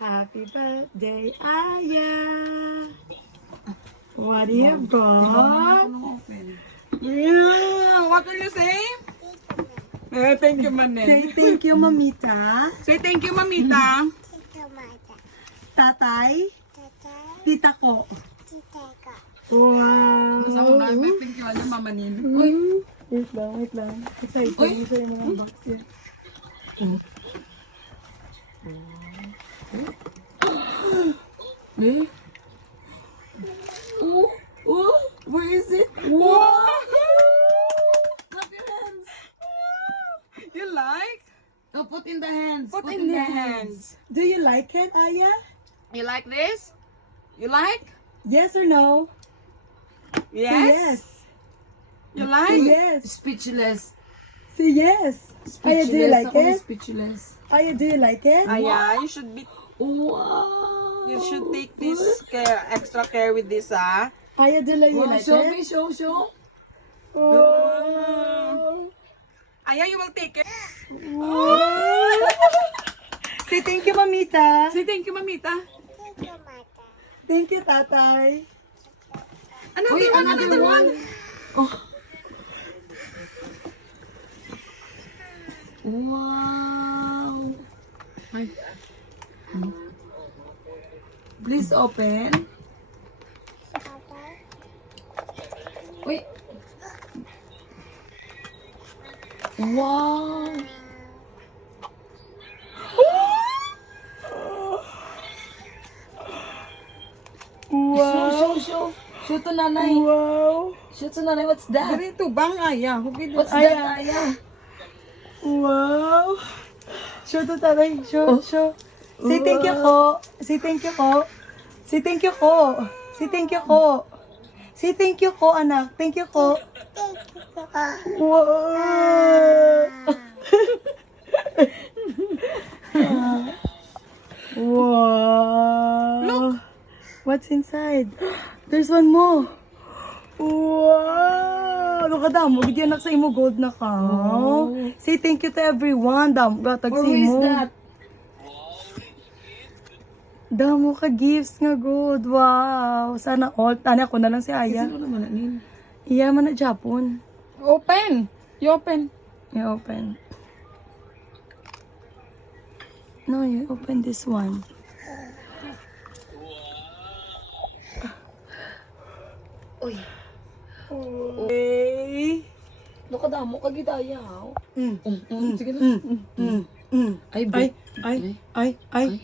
Happy birthday, Aya. What do you got? Yeah, what will you say? Thank you, Manel. Say thank you, Mamita. Say thank you, Mamita. Tatay. Tita ko. Wow. Nasa mo na, thank you, ano, Mama Nin. Wait lang. Excited. Isa yung mga box yan. Eh? Where is it? Wow! Clap your hands. You like? No, put in the hands. Put in the hands. Do you like it, Aya? You like this? You like? Yes or no? Yes? Say yes. You Say like? yes. Speechless. Say yes. Aya, do you like Ako it? speechless. Aya, do you like it? Yeah, you should be. Wow. You should take this care, extra care with this, ah. Aya, do you Wow, like show it? me, show. Oh. Aya, you will take it. Say thank you, Mamita. Say thank you, Mamita. Thank you, Tatay. Another one. Wow. Please open. Wait. Wow. Wow. Show. Show to nanay. Wow. Show to nanay. What's that? Ganito bang, Aya? Hugid. What's Aya. that, Aya? Wow. Show to Tatay. Show. Say thank you ko. Say thank you ko. Say thank you ko. Say thank you ko. Say thank you ko, anak. Thank you ko. Wow. Wow. Look. What's inside? There's one more. Wow. Look at that. Bigyan na sa imo gold na ka. Say thank you to everyone. Gatag Or sa who is imo. that? Damo ka gifts nga good. Wow. Sana all. Tani ako na lang si Aya. Sino naman anin? Iya man na Japon. Open. You open. You open. No, you open this one. Uy. Okay. Nakadamo ka gidaya, ha? Mm. Sige na. Ay, Ay, ay, ay.